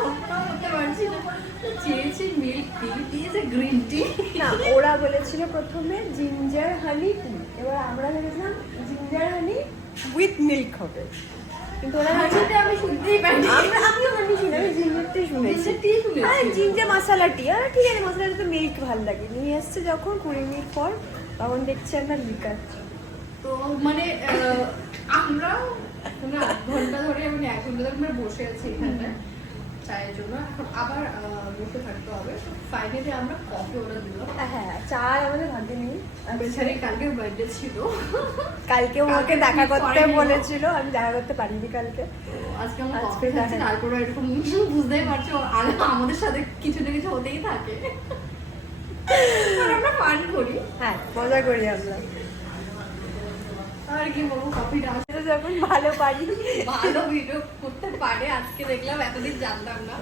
কল্পনা করতে পারছি না। চেয়েছি মিল্ক টি, দিয়েছে গ্রিন টি। না, ওরা বলেছিল প্রথমে জিঞ্জার হানি টি, এবার আমরা ভেবেছিলাম জিঞ্জার হানি উইথ মিল্ক হবে, কিন্তু ওরা হানিটা আমি শুনতেই পাইনি। আমিও হানি শুনি, আমি জিঞ্জার টি শুনেছি। জিঞ্জার টি শুনেছি। হ্যাঁ, জিঞ্জার মশলা টি, ঠিক আছে, মশলাটা তো মিল্ক ভালো লাগে। নিয়ে এসছে যখন 20 মিনিট পর, তখন দেখছি আমরা লিকার। তো মানে আমরা এখন 8 ঘন্টা ধরে, মানে 1 ঘন্টা ধরে আমরা বসে আছি এখানটায় চায়ের জন্য। এখন আবার বসে থাকতে হবে। ফাইনালি আমরা কফি অর্ডার দিলাম। হ্যাঁ, চা আমাদের ভাগ্যে নেই। বেচারি কালকে বার্থডে ছিল, কালকে ওকে দেখা করতে বলেছিল, আমি দেখা করতে পারিনি কালকে। আজকে আমরা কফি খাচ্ছি। তারপরে এরকম বুঝতেই পারছো আমাদের সাথে কিছু না কিছু হতেই থাকে, আর আমরা ফান করি। হ্যাঁ, মজা করি আমরা। আর কি বলবো, কফিটা এটা যখন ভালো পারি, ভালো ভিডিও করতে পারে। আজকে দেখলাম, এতদিন জানতাম না।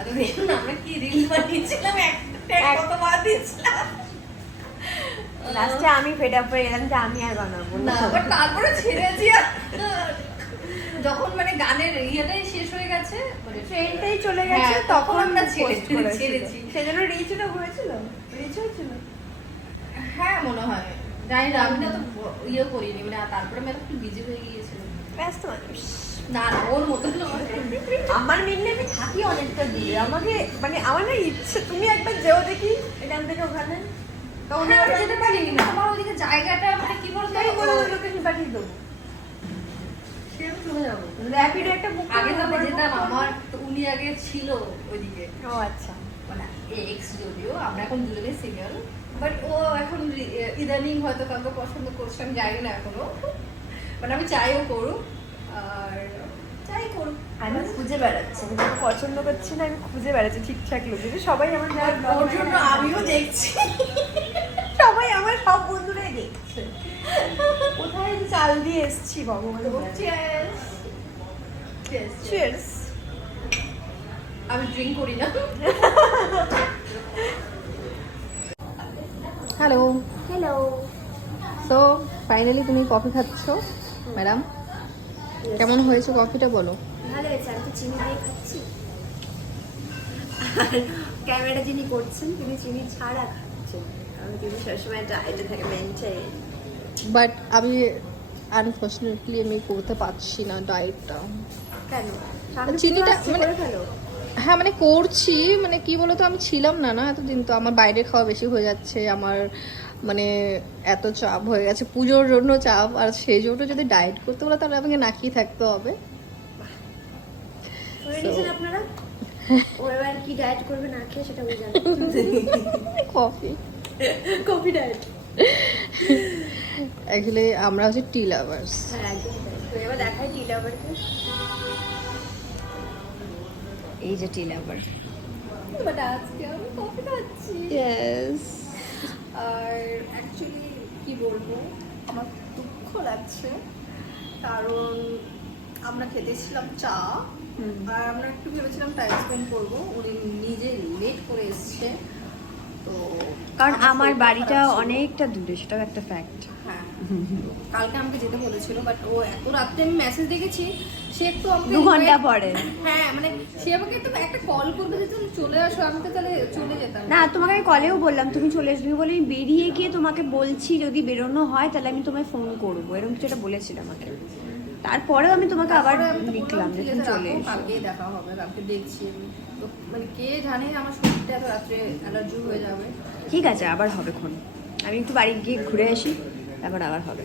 এতদিন আমরা কি রিলস বানিয়েছিলাম, একটা কতবার দিয়েছিলাম। লাস্টে আমি ফেড আপ হয়ে গেলাম যে আমি আর বানাবো না, না। বাট তারপরে ছেড়েছি। যখন মানে গানের ইয়েটাই শেষ হয়ে গেছে, মানে ট্রেনটাই চলে গেছে, হ্যাঁ, তখন আমরা আমরা ছেড়েছি। সেজন্য রিচটা হয়েছিল, রিচ হয়েছিল। হ্যাঁ মনে হয়, জানি না, আমি না তো ইয়ে করিনি, মানে তারপরে আমি একটু বিজি হয়ে গিয়েছিলাম। ব্যস্ত মানুষ। না না, ওর মতো নয়। আমার মিললে আমি থাকি অনেকটা দূরে, আমাকে মানে আমার না ইচ্ছে, তুমি একবার যেও দেখি এখান থেকে ওখানে, তখন হ্যাঁ, আমি যেতে পারিনি না। আমার ওদিকে জায়গাটা মানে কি বলতো, লোকেশন পাঠিয়ে দেবো, সেরকম চলে যাবো। র্যাপিডো একটা বুক আগে তো আমি যেতাম, আমার তো উনি আগে ছিল ওইদিকে, ও আচ্ছা। মানে এক্স, যদিও আমরা এখন দুজনে সিঙ্গেল, বাট ও এখন ইদানিং হয়তো কাউকে পছন্দ করছে, আমি জানি না এখনো। মানে আমি চাইও করুক, আর চাই করুক। আমি খুঁজে বেড়াচ্ছি, আমি যাকে পছন্দ করছি না, আমি খুঁজে বেড়াচ্ছি ঠিকঠাক লোক, যদি সবাই আমার ওর জন্য আমিও দেখছি, সবাই আমার সব বন্ধুরাই দেখছে কোথায় যে চাল দিয়ে এসছি ভগবান। Cheers. Cheers. চিয়ার্স। আমি ড্রিঙ্ক করি না। Hello hello. সো ফাইনালি তুমি কফি খাচ্ছ ম্যাডাম, কেমন হয়েছে কফিটা বলো? ভালো হয়েছে, আমি তো চিনি দিয়ে খাচ্ছি, আর ক্যামেরা যিনি করছেন তিনি চিনি ছাড়া খাচ্ছেন, আমি তিনি সবসময় ডায়েটে থাকে, মেনটেন। বাট আমি আনফর্চুনেটলি আমি করতে পারছি না ডায়েটটা। কেন? চিনিটা মানে করে ফেলো। হ্যাঁ মানে করছি, মানে কি বলতো, আমি ছিলাম না এতদিন, তো আমার বাইরে খাওয়া বেশি হয়ে যাচ্ছে, আমার মানে এত চাপ হয়ে গেছে, পুজোর জন্য চাপ, আর সেই জন্য যদি ডায়েট করতে বলে তাহলে আমাকে না খেয়ে থাকতে হবে। করে নিয়েছেন আপনারা? ও এবার কি ডায়েট করবে না খেয়ে সেটা ওই জানে। Coffee coffee diet. অ্যাকচুয়ালি আমরা হচ্ছে টি লাভার্স। হ্যাঁ একদম তাই। তো এবার দেখাই টি লাভারকে। এই যে টি লাভার। বাট আজকে আমি কফি খাচ্ছি। ইয়েস। আর অ্যাকচুয়ালি কি বলবো, আমার দুঃখ লাগছে, কারণ আমরা খেতেছিলাম চা, আর আমরা একটু ভেবেছিলাম টাইম স্পেন্ড করবো, উনি নিজে লেট করে এসছে, তো কারণ আমার শরীরটা বাড়িটা খারাপ ছিল। অনেকটা দূরে, সেটাও একটা ফ্যাক্ট। হ্যাঁ, কালকে আমাকে যেতে বলেছিল, বাট ও এত রাত্রে আমি মেসেজ দেখেছি, সে একটু আমাকে 2 ঘন্টা পরে। হ্যাঁ মানে সে আমাকে তো একটা কল করবে যে তুমি চলে আসো, আমি তো তাহলে চলে যেতাম। না, তোমাকে আমি কলেও বললাম তুমি চলে আসবে বলে, আমি বেরিয়ে গিয়ে তোমাকে বলছি যদি বেরোনো হয় তাহলে আমি তোমায় ফোন করবো, এরকম কিছু একটা বলেছিল আমাকে। তারপরেও আমি তোমাকে আবার তারপরে আমি তো লিখলাম বললাম, যে ঠিক তুমি আছে, চলে রাখো, এসো। কালকেই দেখা হবে, কালকে দেখছি আমি। তো মানে কে জানে আমার শরীরটা এত রাত্রে অ্যালার্জি হয়ে যাবে। ঠিক আছে, আবার হবে খন, আমি একটু বাড়ি গিয়ে ঘুরে আসি, তারপর আবার হবে।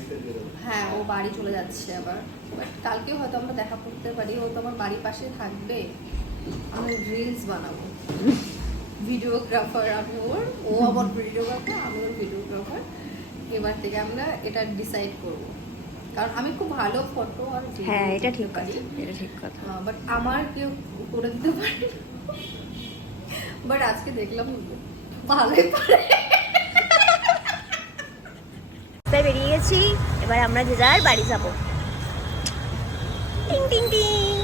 হ্যাঁ, ও বাড়ি চলে যাচ্ছে আবার, বাট কালকেও হয়তো আমরা দেখা করতে পারি, ও তো আমার বাড়ির পাশে থাকবে, আমি রিলস বানাবো, ভিডিওগ্রাফার আমি ওর, ও আমার ভিডিওগ্রাফার, আমি ওর ভিডিওগ্রাফার। এবার থেকে আমরা এটা ডিসাইড করব, কারণ আমি খুব ভালো ফটো আর হ্যাঁ, এটা ঠিক কথা, এটা ঠিক কথা। বাট আমার কেউ করে দিতে পারে, বাট আজকে দেখলাম ভালোই পারে। তাই বেরিয়ে গেছি, এবার আমরা যে যার বাড়ি যাবো। টিং টিং টিং।